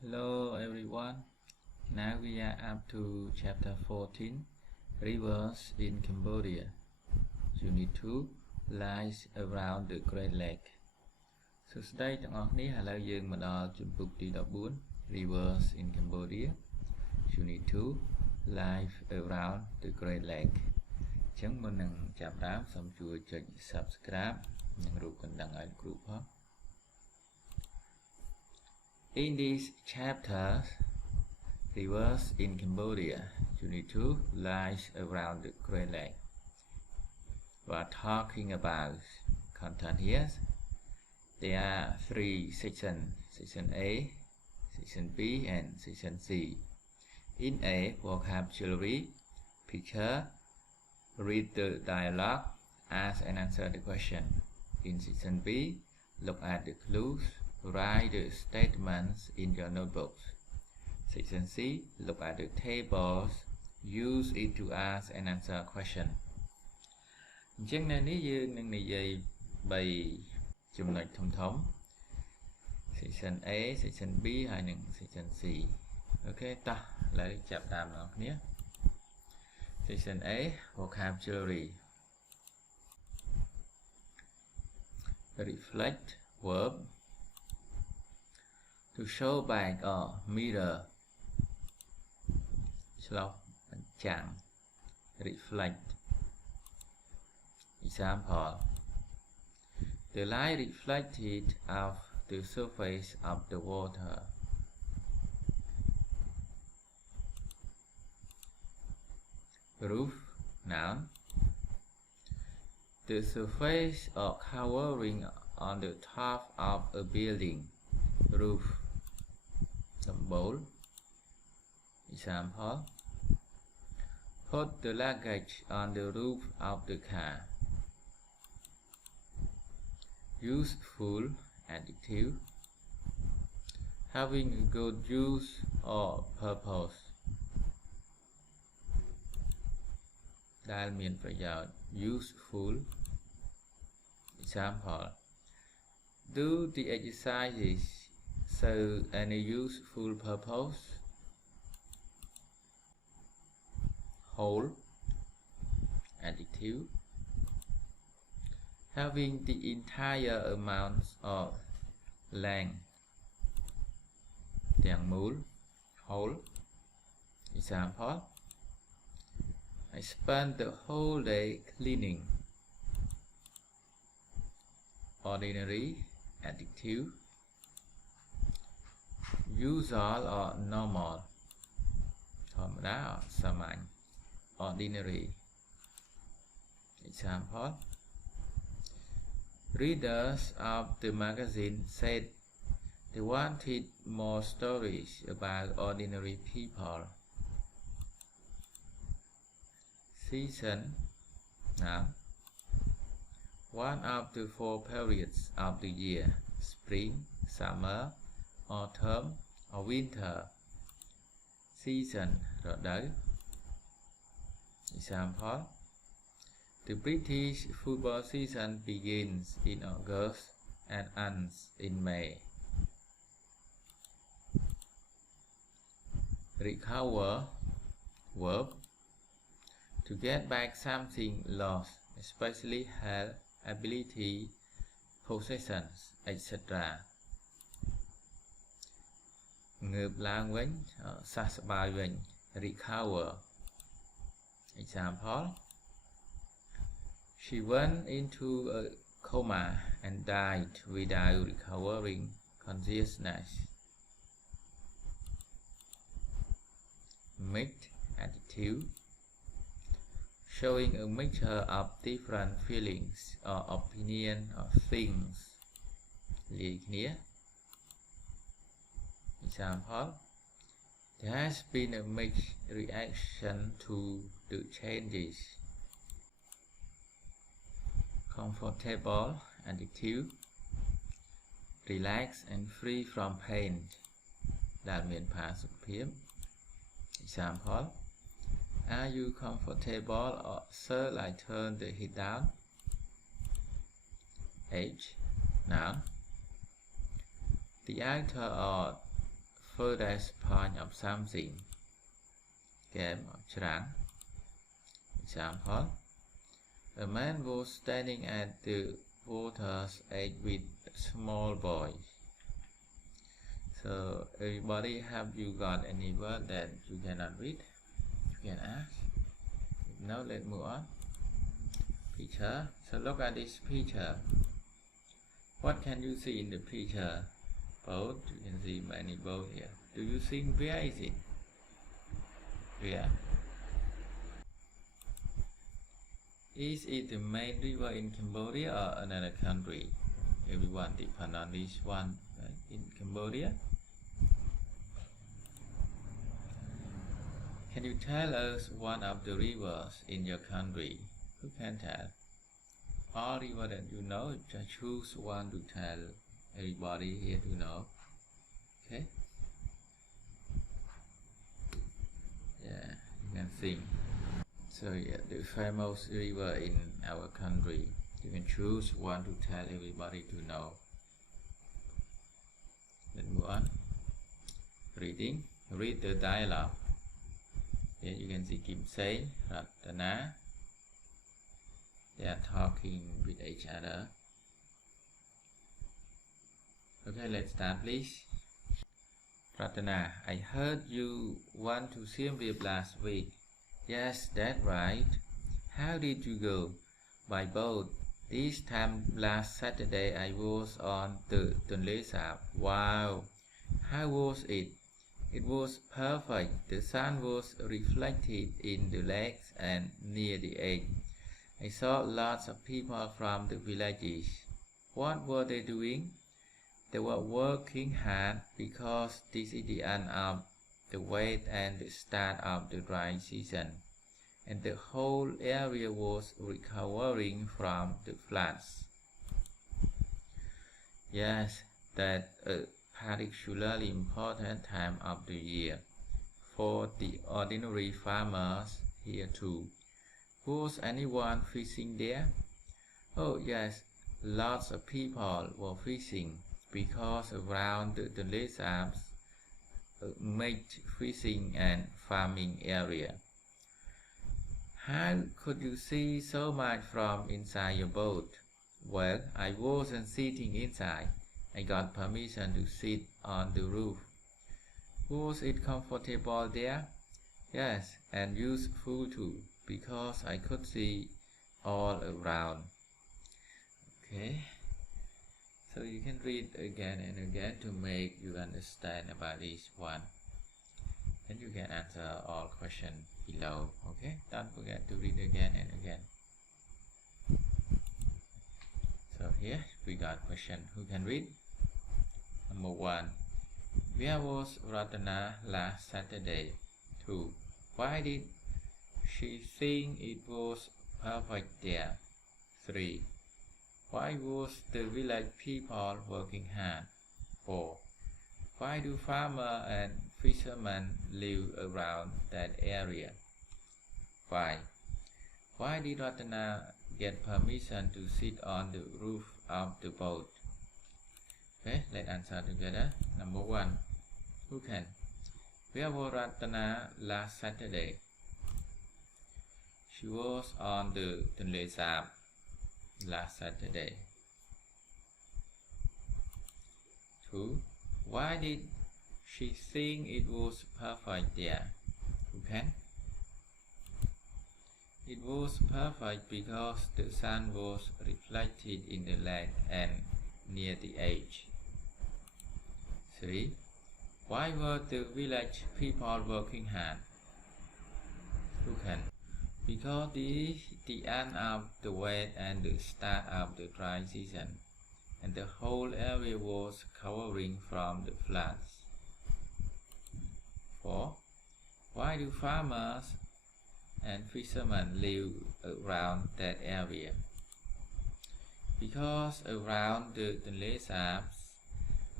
Hello everyone, now we are up to chapter 14, Rivers in Cambodia. Unit 2, Lies around the Great Lake. សួស្តីទាំងអស់គ្នា ឥឡូវយើងមកដល់ជំពូកទី 14 Rivers in Cambodia. Unit 2, Lies around the Great Lake. អញ្ចឹងមុននឹងចាប់ផ្ដើមសូមជួយចុច Subscribe និងរូបកណ្ដឹងឲ្យគ្រូផង In this chapter, Rivers in Cambodia, Unit 2, Lies around the Great Lake. We are talking about content here. There are three sections, Section A, Section B, and Section C. In A, vocabulary, picture, read the dialogue, ask and answer the question. In Section B, look at the clues, write the statements in your notebooks. Section C, look at the tables, use it to ask and answer a question. អញ្ចឹងនៅនេះយើងនឹងនិយាយ3ចំណុចធំ Section A, Section B ហើយនិង Section C អូខេតោះឥឡូវចាប់តាមបងប្អូនគ្នា Section A, vocabulary. Reflect, verb. To show back or mirror. ឆ្លុះបញ្ចាំង reflect. Example. The light reflected off the surface of the water. Roof, noun. The surface or covering on the top of a building. Roof. Bowl. Example. Put the luggage on the roof of the car. Useful adjective. Having a good use or purpose. ដែលមានប្រយោជន៍ useful. Example. Do the exercises serve any useful purpose? Whole adjective. Having the entire amount of length. ទាំងមូល whole. Example. I spent the whole day cleaning. Ordinary adjective. Usual or normal. ធម្មតា or សាមញ្ញ ordinary. Example. Readers of the magazine said they wanted more stories about ordinary people. Season, noun. One of the 4 periods of the year: spring, summer, autumn, or winter. Season, រដូវ Example. The British football season begins in August and ends in May. Recover, verb. To get back something lost, especially health, ability, possessions, etc. ងើបឡើងវិញ សះស្បើយវិញ recover. Example. She went into a coma and died without recovering consciousness. Mixed adjective. Showing a mixture of different feelings or opinion of things. លាយគ្នា Example. There has been a mixed reaction to the changes. Comfortable adjective. Relax and free from pain. ដែលមានផាសុខភាព Example. Are you comfortable or shall I turn the heat down? H, noun. The actor or furthest point of something. Game or Chran. Example. A man was standing at the water's edge with a small boy. So everybody, have you got any word that you cannot read? You can ask. Now let's move on. Picture. So look at this picture. What can you see in the picture? Boat. You can see many boats here. Do you think where is it? Where? Is it the main river in Cambodia or another country? Everyone depend on this one, right? In Cambodia. Can you tell us one of the rivers in your country? Who can tell? All rivers that you know, just choose one to tell everybody here to know. Okay? Yeah, you can sing. So yeah, the famous river in our country. You can choose one to tell everybody to know. Let's move on. Reading. Read the dialogue. Here you can see Kim Se, Ratana. They are talking with each other. Okay, let's start please. Ratana, I heard you went to Siem Reap last week. Yes, that's right. How did you go? By boat. This time last Saturday I was on the Tonle Sap. Wow! How was it? It was perfect. The sun was reflected in the lakes and near the edge. I saw lots of people from the villages. What were they doing? They were working hard because this is the end of the wet and the start of the dry season, and the whole area was recovering from the floods. Yes, that's a particularly important time of the year for the ordinary farmers here too. Was anyone fishing there? Oh yes, lots of people were fishing because around the lakes made fishing and farming area. How could you see so much from inside your boat? Well, I wasn't sitting inside. I got permission to sit on the roof. Was it comfortable there? Yes, and useful too, because I could see all around. Okay, so you can read again and again to make you understand about this one. Then you can answer all questions below. Okay, don't forget to read again and again. So here we got question. Who can read? Number 1. Where was Ratana last Saturday? 2. Why did she think it was perfect there? 3. Why was the village people working hard? 4. Why do farmers and fishermen live around that area? 5. Why did Ratana get permission to sit on the roof of the boat? Okay, let's answer together. Number 1. Who can? Where was Ratana last Saturday? She was on the Tonle Sap last Saturday. 2. Why did she think it was perfect there? Who can? It was perfect because the sun was reflected in the lake and near the edge. 3. Why were the village people working hard? Who can? Because this is the end of the wet and the start of the dry season, and the whole area was covering from the floods. 4. Why do farmers and fishermen live around that area? Because around the Tonle Sap,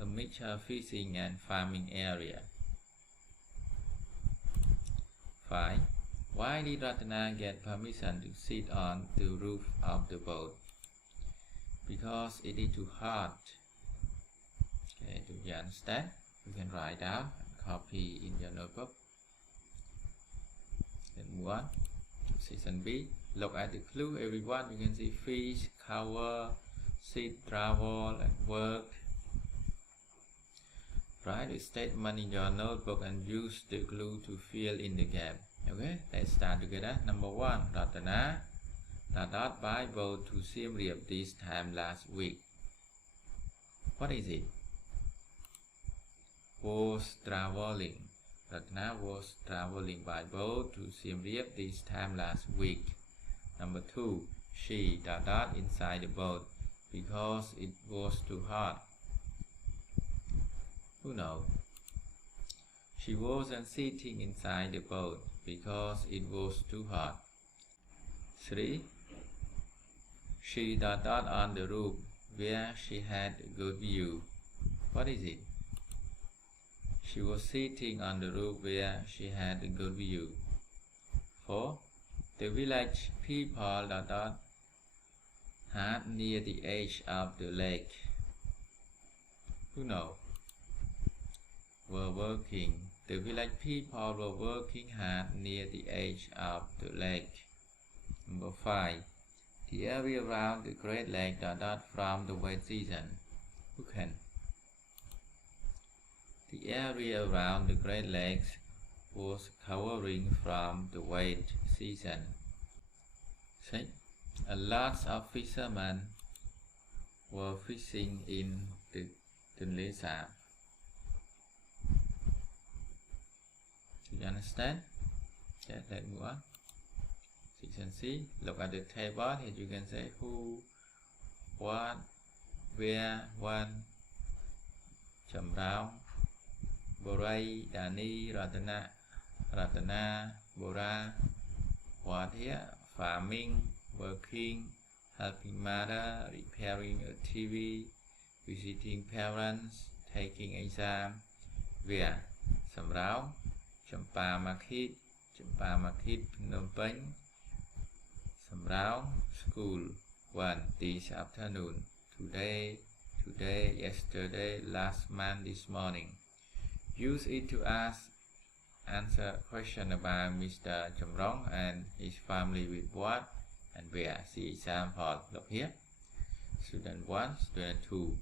a mixture of fishing and farming area. 5. Why did Ratana get permission to sit on the roof of the boat? Because it is too hot. Okay, do you understand? You can write down and copy in your notebook. Then move on to section B. Look at the clue, everyone. You can see fish, cover, sit, travel, and work. Write a statement in your notebook and use the clue to fill in the gap. Okay, let's start together. Number 1. Ratana by boat to Siem Reap this time last week. What is it? Was traveling. Ratna was traveling by boat to Siem Reap this time last week. Number 2. She inside the boat because it was too hot. Who knows? She wasn't sitting inside the boat because it was too hot. 3. She on the roof where she had a good view. What is it? She was sitting on the roof where she had a good view. 4. The village people had near the edge of the lake. Who knows? Were working. The village people were working hard near the edge of the lake. Number 5. The area around the Great Lake from the wet season. Who can? The area around the Great Lakes was covering from the wet season. 6. A lot of fishermen were fishing in the Tunle Sap. Do you understand? Okay, let's move on. Section C. Look at the table. Here you can say who, what, where, when, Chamrao, Borai, Dani, Ratana, Bora. What here? Farming, working, helping mother, repairing a TV, visiting parents, taking exam. Where? Samrao, Champa Market, Phnom Penh. Samrao, school. 1. This afternoon. Today, yesterday, last month, this morning. Use it to answer question about Mr. Chamrong and his family with what and where. See example. Look here. Student 1, student 2.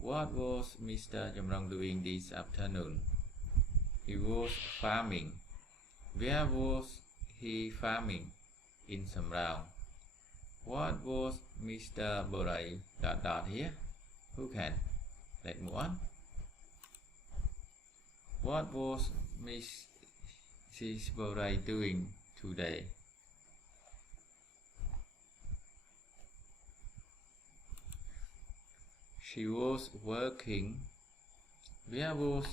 What was Mr. Chamrong doing this afternoon? He was farming. Where was he farming? In Samrao. What was Mr. Borai here? Who can? Let's move on. What was Mrs. Borai doing today? She was working. Where was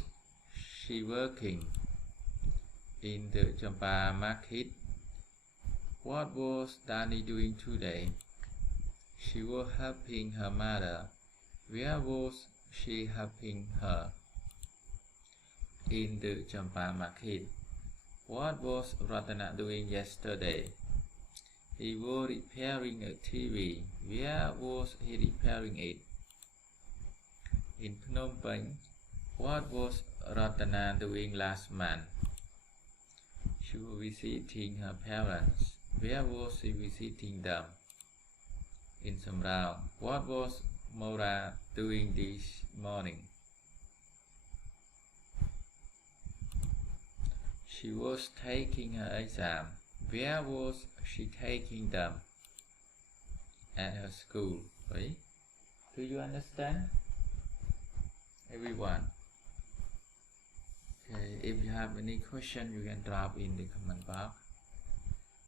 she working? In the Champa Market. What was Dani doing today? She was helping her mother. Where was she helping her? In the Champa Market. What was Ratana doing yesterday? He was repairing a TV. Where was he repairing it? In Phnom Penh. What was Ratana doing last month? She was visiting her parents. Where was she visiting them? In Samrao. What was Mora doing this morning? She was taking her exam. Where was she taking them? At her school. Right? Do you understand? Everyone. Okay, if you have any question, you can drop in the comment box.